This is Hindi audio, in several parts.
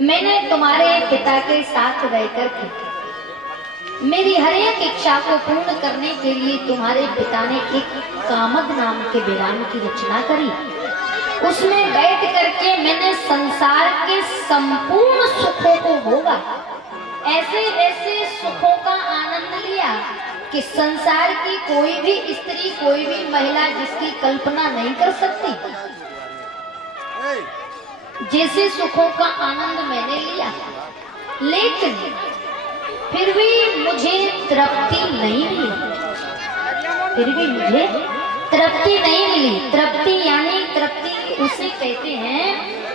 मैंने तुम्हारे पिता के साथ रहकर के मेरी हर एक इच्छा को पूर्ण करने के लिए तुम्हारे पिता ने एक कामद नाम के वीरान की रचना करी। उसमें बैठ करके मैंने संसार के संपूर्ण सुखों को भोगा, ऐसे ऐसे सुखों का आनंद लिया कि संसार की कोई भी स्त्री, कोई भी महिला जिसकी कल्पना नहीं कर सकती, जैसे सुखों का आनंद मैंने लिया। लेकिन फिर भी मुझे तृप्ति नहीं मिली, फिर भी मुझे तृप्ति नहीं मिली। तृप्ति यानी तृप्ति उसे कहते हैं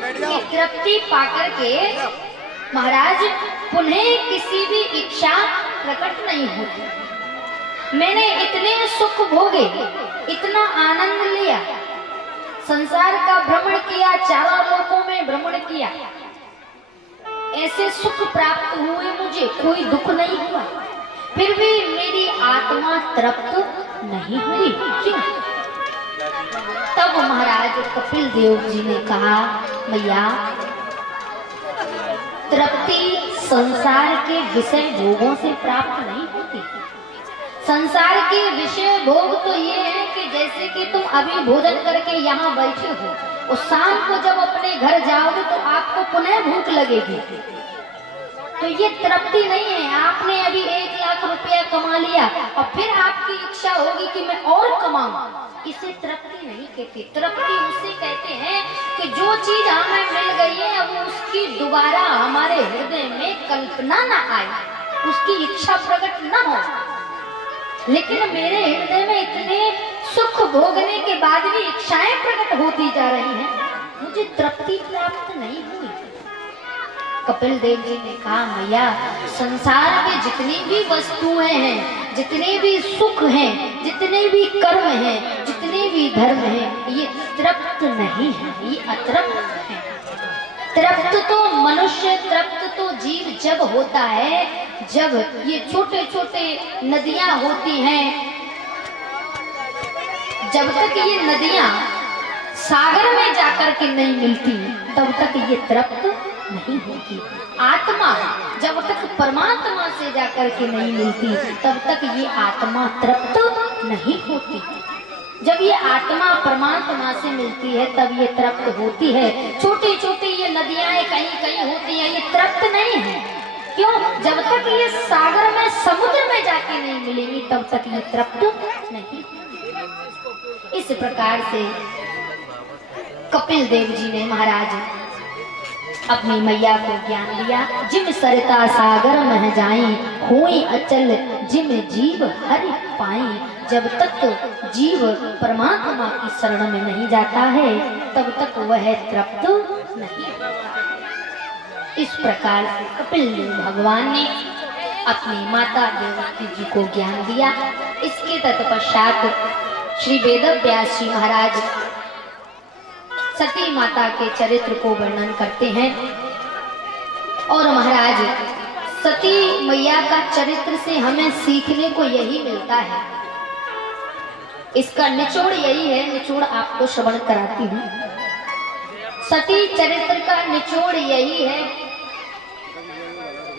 कि तृप्ति पाकर के महाराज पुनः किसी भी इच्छा प्रकट नहीं होती। मैंने इतने सुख भोगे, इतना आनंद लिया, संसार का भ्रमण किया, चारों लोकों में भ्रमण किया, ऐसे सुख प्राप्त हुए, मुझे कोई दुख नहीं हुआ, फिर भी मेरी आत्मा तृप्त नहीं हुई। क्यों? तब महाराज कपिल देव जी ने कहा, मैया तृप्ति संसार के विषय भोगों से प्राप्त नहीं होती। संसार के विषय भोग तो ये है कि जैसे कि तुम अभी भोजन करके यहाँ बैठे हो और शाम को जब अपने घर जाओगे तो आपको पुनः भूख लगेगी, तो ये तृप्ति नहीं है। आपने अभी 1 लाख रुपया कमा लिया और फिर आपकी इच्छा होगी कि मैं और कमाऊं, इसे तृप्ति नहीं कहते। तृप्ति उसे कहते हैं कि जो चीज हमें मिल गई है अब उसकी दोबारा हमारे हृदय में कल्पना ना आए, उसकी इच्छा प्रकट ना हो। लेकिन मेरे हृदय में इतने सुख भोगने के बाद भी इच्छाएं प्रकट होती जा रही हैं, मुझे तृप्ति प्राप्त नहीं हुई। कपिल देव जी ने कहा, मैया संसार में जितनी भी वस्तुएं हैं, जितने भी सुख हैं, जितने भी कर्म हैं, जितने भी धर्म हैं, ये तृप्त नहीं है, ये अतृप्त है। तृप्त तो मनुष्य, तृप्त तो जीव जब होता है जब ये छोटे छोटे नदियां होती हैं, जब तक ये नदियां सागर में जाकर के नहीं मिलती तब तक ये तृप्त नहीं होती। आत्मा जब तक परमात्मा से जाकर के नहीं मिलती तब तक ये आत्मा तृप्त नहीं होती। जब ये आत्मा परमात्मा से मिलती है तब ये तृप्त होती है। छोटी छोटी ये नदियां कहीं कहीं होती हैं, ये तृप्त नहीं है। क्यों? जब तक ये सागर में, समुद्र में जाके नहीं मिलेंगी तब तक ये तृप्त नहीं। इस प्रकार से कपिल देव जी ने महाराज अपनी मैया को ज्ञान दिया। जिम सरता सागर मह जाई, होई अचल जिम जीव हरि पाई। जब तक जीव परमात्मा की शरण में नहीं जाता है तब तक वह तृप्त नहीं। इस प्रकार से कपिल देव भगवान ने अपनी माता देवकी जी को ज्ञान दिया। इसके तत्पश्चात श्री वेद व्यास जी महाराज सती माता के चरित्र को वर्णन करते हैं। और महाराज सती मैया का चरित्र से हमें सीखने को यही मिलता है। इसका निचोड़ यही है, निचोड़ आपको श्रवण कराती हूँ। सती चरित्र का निचोड़ यही है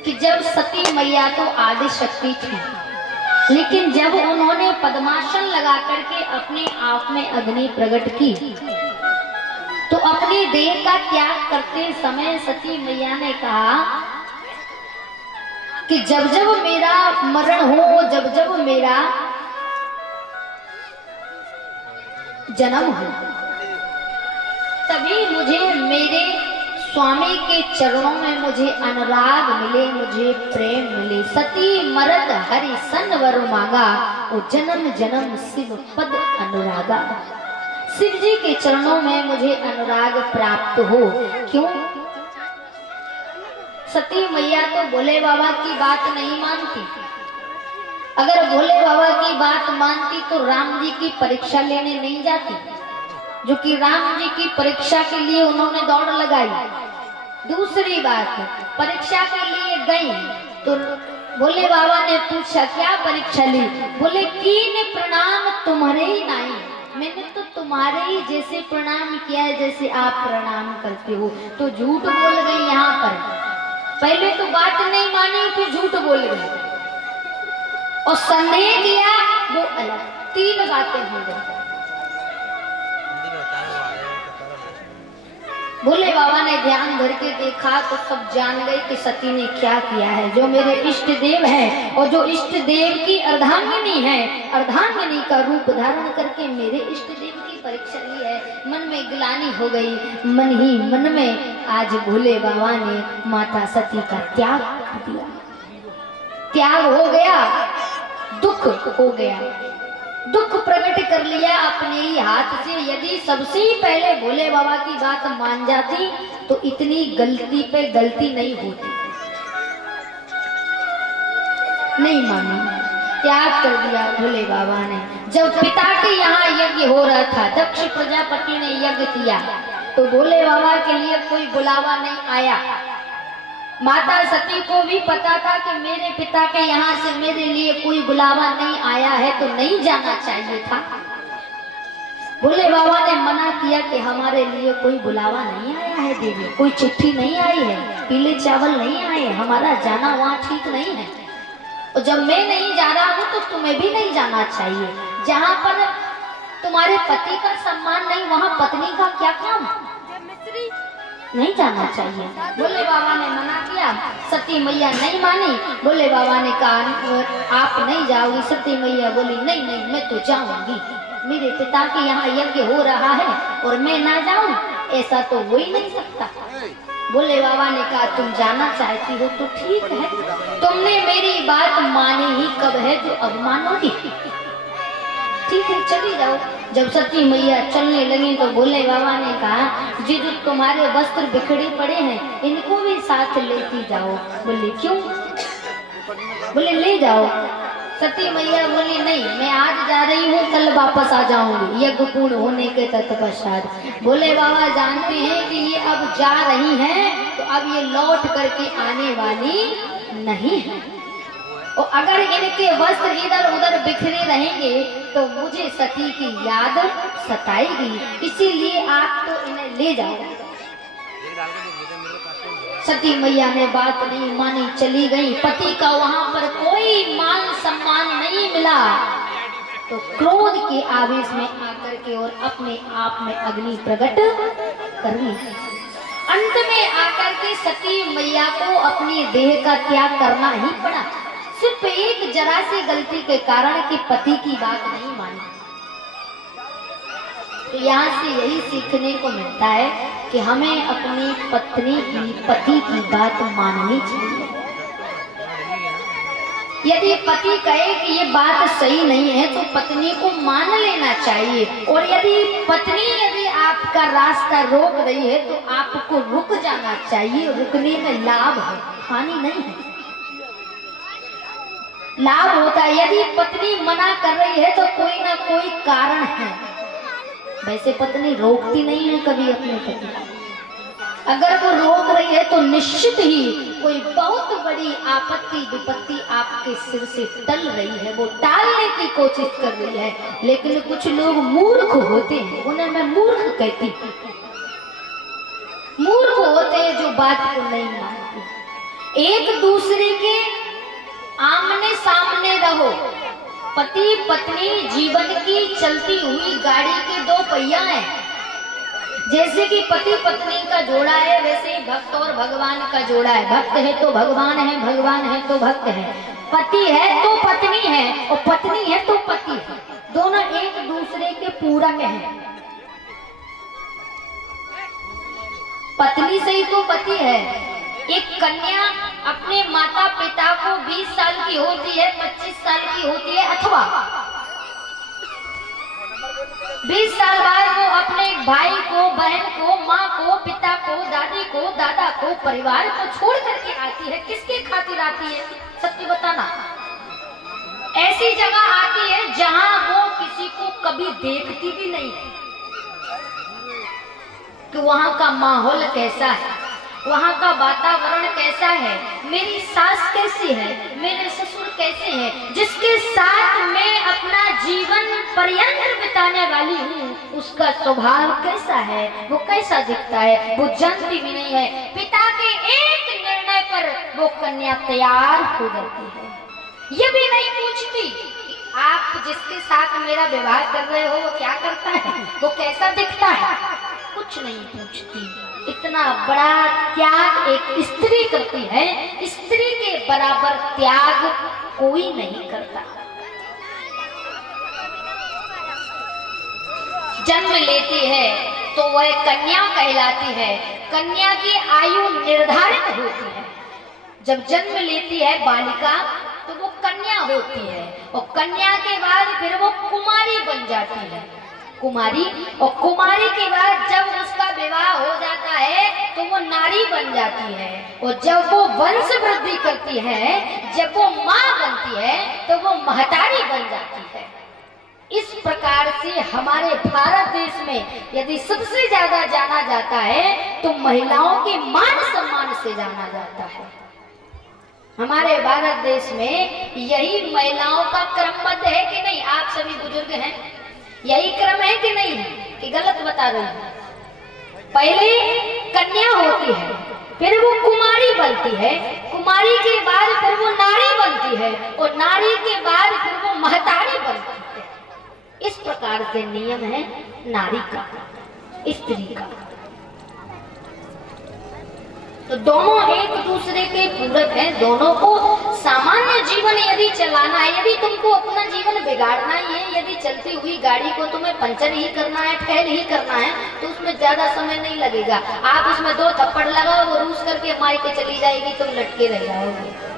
कि जब सती मैया तो आदि शक्ति थी, लेकिन जब उन्होंने पद्मासन लगा करके अपने आप में अग्नि प्रकट की तो अपनी देह का त्याग करते समय सती मैया ने कहा कि जब जब मेरा मरण हो, जब जब मेरा जन्म हो, तभी मुझे मेरे स्वामी के चरणों में मुझे अनुराग मिले, मुझे प्रेम मिले। सती मरत हरि सन वर मांगा, और जन्म जन्म शिव पद अनुरागा। शिव जी के चरणों में मुझे अनुराग प्राप्त हो। क्यों? सती मैया तो भोले बाबा की बात नहीं मानती। अगर भोले बाबा की बात मानती तो राम जी की परीक्षा लेने नहीं जाती, जो कि राम जी की परीक्षा के लिए उन्होंने दौड़ लगाई। दूसरी बात, परीक्षा के लिए गई तो भोले बाबा ने पूछा क्या परीक्षा ली? बोले कीन प्रणाम तुम्हारे ही नहीं, मैंने तो तुम्हारे ही जैसे प्रणाम किया है जैसे आप प्रणाम करते हो। तो झूठ बोल गई यहाँ पर। पहले तो बात नहीं मानी, फिर झूठ बोल गए और संदेह किया, वो अलग। 3 बातें हो गई। भोले बाबा ने ध्यान धर के देखा तो सब जान गए कि सती ने क्या किया है। जो मेरे इष्ट देव है और जो इष्ट देव की अर्धांगिनी है, अर्धांगिनी का रूप धारण करके मेरे इष्ट देव की परीक्षा ली है। मन में ग्लानि हो गई, मन ही मन में आज भोले बाबा ने माता सती का त्याग कर दिया। त्याग हो गया, दुख हो गया, दुख प्रकट कर लिया अपने ही हाथ से। यदि सबसे ही पहले भोले बाबा की बात मान जाती तो इतनी गलती पे गलती नहीं होती। नहीं मानी, त्याग कर दिया भोले बाबा ने। जब पिता के यहाँ यज्ञ हो रहा था, दक्ष प्रजापति ने यज्ञ किया तो भोले बाबा के लिए कोई बुलावा नहीं आया। माता सती को भी पता था कि मेरे पिता के यहाँ से मेरे लिए कोई बुलावा नहीं आया है तो नहीं जाना चाहिए था। भोले बाबा ने मना किया कि हमारे लिए कोई बुलावा नहीं आया है देवी, कोई चिट्ठी नहीं आई है, पीले चावल नहीं आए, हमारा जाना वहाँ ठीक नहीं है। और जब मैं नहीं जा रहा हूँ तो तुम्हें भी नहीं जाना चाहिए। जहाँ पर तुम्हारे पति का सम्मान नहीं, वहाँ पत्नी का क्या काम? नहीं जाना चाहिए। भोले बाबा ने मना किया, सती मैया नहीं मानी। भोले बाबा ने कहा आप नहीं जाओगी। सती मैया बोली नहीं नहीं मैं तो जाऊंगी, मेरे पिता के यहाँ यज्ञ हो रहा है और मैं ना जाऊं, ऐसा तो हो ही नहीं सकता। भोले बाबा ने कहा तुम जाना चाहती हो तो ठीक है, तुमने मेरी बात मानी ही कब है जो अब मानोगी? ठीक है चली जाओ। जब सती मैया चलने लगी तो भोले बाबा ने कहा जी जो तुम्हारे वस्त्र बिखरे पड़े हैं इनको भी साथ लेती जाओ। बोले क्यों? बोले ले जाओ। सती मैया बोली नहीं मैं आज जा रही हूँ, कल वापस आ जाऊंगी यज्ञ पूर्ण होने के तत्पश्चात। भोले बाबा जानते हैं कि ये अब जा रही हैं तो अब ये लौट करके आने वाली नहीं है, और अगर इनके वस्त्र इधर उधर बिखरे रहेंगे तो मुझे सती की याद सताएगी, इसीलिए आप तो इन्हें ले जाओ। सती मैया ने बात नहीं मानी, चली गई। पति का वहां पर कोई मान सम्मान नहीं मिला तो क्रोध के आवेश में आकर के और अपने आप में अग्नि प्रकट कर ली। अंत में आकर के सती मैया को अपनी देह का त्याग करना ही पड़ा, सिर्फ एक जरा सी गलती के कारण कि पति की बात नहीं मानी। तो यहाँ से यही सीखने को मिलता है कि हमें अपनी पत्नी की, पति की बात माननी चाहिए। यदि पति कहे कि ये बात सही नहीं है तो पत्नी को मान लेना चाहिए, और यदि पत्नी आपका रास्ता रोक रही है तो आपको रुक जाना चाहिए। रुकने में लाभ है, हानि नहीं है, लाभ होता है। यदि पत्नी मना कर रही है तो कोई ना कोई कारण है। वैसे पत्नी रोकती नहीं है कभी अपने पति को, अगर वो रोक रही है तो निश्चित ही कोई बहुत बड़ी आपत्ति विपत्ति आपके सिर से टल रही है, वो टालने की कोशिश कर रही है। लेकिन कुछ लोग मूर्ख होते हैं, उन्हें मैं मूर्ख कहती हूँ, मूर्ख होते हैं जो बात को नहीं मानते। एक दूसरे के आमने सामने रहो। पति पत्नी जीवन की चलती हुई गाड़ी के 2 पहिया हैं। जैसे कि पति पत्नी का जोड़ा है वैसे ही भक्त और भगवान का जोड़ा है। भक्त है तो भगवान है, भगवान है तो भक्त है, पति है तो पत्नी है और पत्नी है तो पति है। दोनों एक दूसरे के पूरक हैं। पत्नी से ही तो पति है। एक कन्या अपने माता पिता को 20 साल की होती है, 25 साल की होती है, अथवा 20 साल बाद वो अपने भाई को, बहन को, माँ को, पिता को, दादी को, दादा को, परिवार को छोड़ करके आती है। किसके खातिर आती है? सत्य बताना। ऐसी जगह आती है जहां वो किसी को कभी देखती भी नहीं है कि वहां का माहौल कैसा है, वहां का वातावरण कैसा है, मेरी सास कैसी है, मेरे ससुर कैसे हैं, जिसके साथ मैं अपना जीवन पर्यंत बिताने वाली हूँ उसका स्वभाव कैसा है, वो कैसा दिखता है, वो जानती भी नहीं है। पिता के एक निर्णय पर वो कन्या तैयार हो जाती है। ये भी नहीं पूछती कि आप जिसके साथ मेरा विवाह कर रहे हो वो क्या करता है, वो कैसा दिखता है, कुछ नहीं पूछती। इतना बड़ा त्याग एक स्त्री करती है, स्त्री के बराबर त्याग कोई नहीं करता। जन्म लेती है तो वह कन्या कहलाती है। कन्या की आयु निर्धारित होती है। जब जन्म लेती है बालिका तो वो कन्या होती है, और कन्या के बाद फिर वो कुमारी बन जाती है, कुमारी। और कुमारी के बाद जब उसका विवाह हो जाता है तो वो नारी बन जाती है, और जब वो वंश वृद्धि करती है, जब वो माँ बनती है तो वो महतारी बन जाती है। इस प्रकार से हमारे भारत देश में यदि सबसे ज्यादा जाना जाता है तो महिलाओं के मान सम्मान से जाना जाता है। हमारे भारत देश में यही महिलाओं का क्रमबद्ध है कि नहीं? आप सभी बुजुर्ग हैं, यही क्रम है कि नहीं है, कि गलत बता रहे हैं? पहले कन्या होती है, फिर वो कुमारी बनती है, कुमारी के बाद फिर वो नारी बनती है, और नारी के बाद फिर वो महतारी बनती है। इस प्रकार से नियम है नारी का, स्त्री का। तो दोनों एक दूसरे के पूरक हैं। दोनों को सामान्य जीवन यदि चलाना है, यदि तुमको अपना जीवन बिगाड़ना ही है, यदि चलती हुई गाड़ी को तुम्हें पंचर ही करना है, फेल ही करना है, तो उसमें ज्यादा समय नहीं लगेगा। आप उसमें 2 थप्पड़ लगाओ, वो रूस करके मार के चली जाएगी, तुम लटके रह जाओगे।